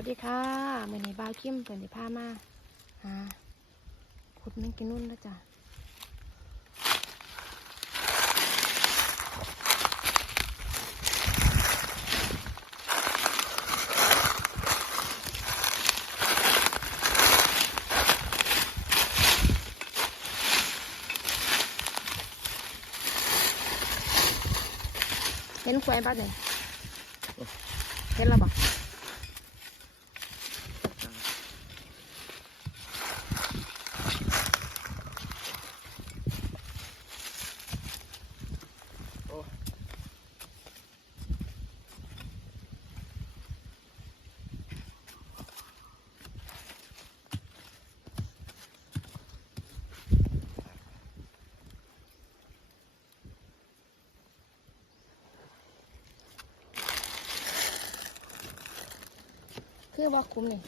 วัสดีค่ะเมื่อนี้บ้าวคิมเปิดในผ้ามาหาขุดแมงกินนุ่นแล้วจ้ะเห็นควายบ้านเลยเห็นแล้วบอก คือว่าคุ้มนี่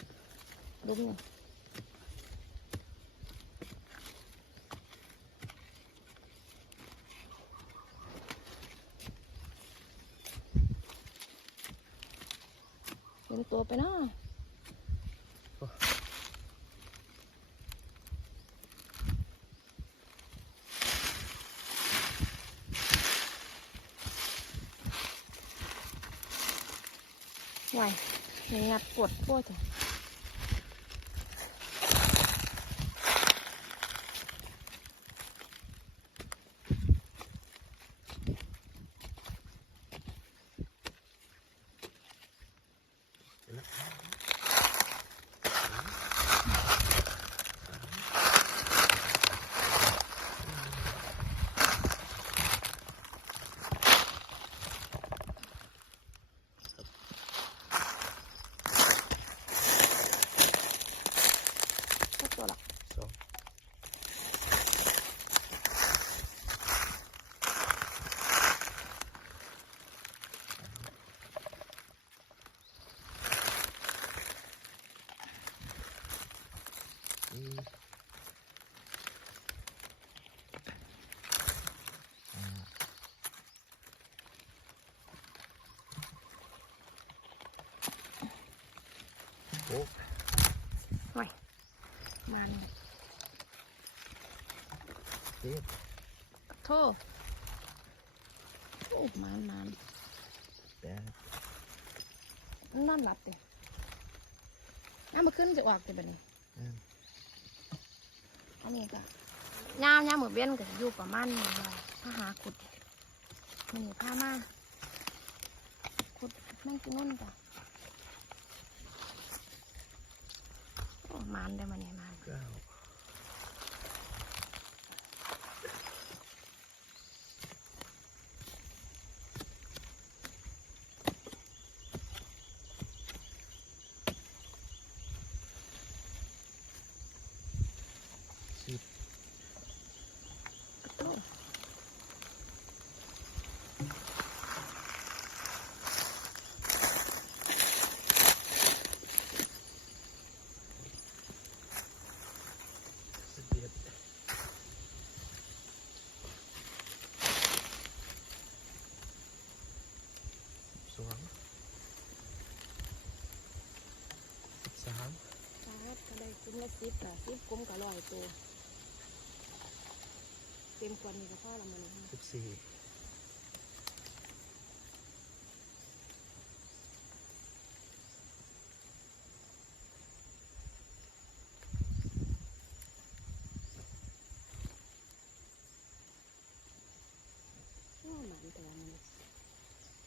ลุมนี่เห็นตัวไปนะไหว งับปวดพวดจ้ะ ก็ตัวละ มันเจ็ดโทษโอ้มันมันแปดนอนหลับเต็น้ำมาขึ้นจะออกเต็แบบนี้อืมอันนี้ก็ย่ามย่ามมือเบี้ยนก็สิอยู่ประมาณนี้เลยถ้าหาขุดมันนี่ผ้ามาขุดแม่งกินนุ่นจ้ะโอ้มันได้มาเนี่ย มัน เก้าสิบ โอ้ สิบเอ็ดสิบสอง สิบสามครับก็ได้คุ้มละสิบละสิบคุ้มกับร้อยตัวเต็มกว่านี้ก็พอละมันสิบสี่ช่วงหมันแต่ว่ามัน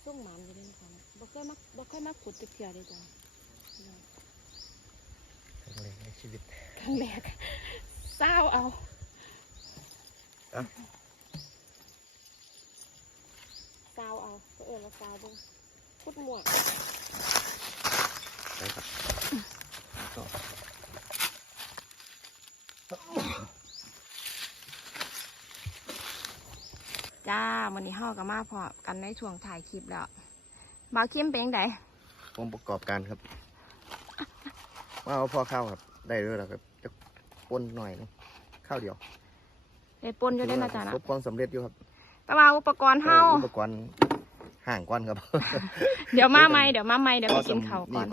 ช่วงหมันอยู่เลยนะคะบ่เคยมาบ่เคยมาขุดติเทียเลยจ้ะครั้งแรกใน ชีวิตครั้งแรกเศร้าเอาอะเศร้าเอาก็เออเราเศร้าเบ้งขุดหมวกไปครับต่อจ้าวันนี้เฮากับมาพอกันในช่วงถ่ายคลิปแล้วบ่าวคิมเป็นยังไงองค์ประกอบการครับ มาเอาพ่อข้าวครับ ได้ด้วยแล้วครับจะปนหน่อยนึงข้าวเดียวได้ปนอยู่ได้นะจ๊ะนะครบความสำเร็จอยู่ครับแต่ว่าอุปกรณ์เฮาอุปกรณ์ห่างกว่าครับ เดี๋ยวมาใหม่เดี๋ยวมาใหม่เดี๋ยวไปกินข้าวก่อน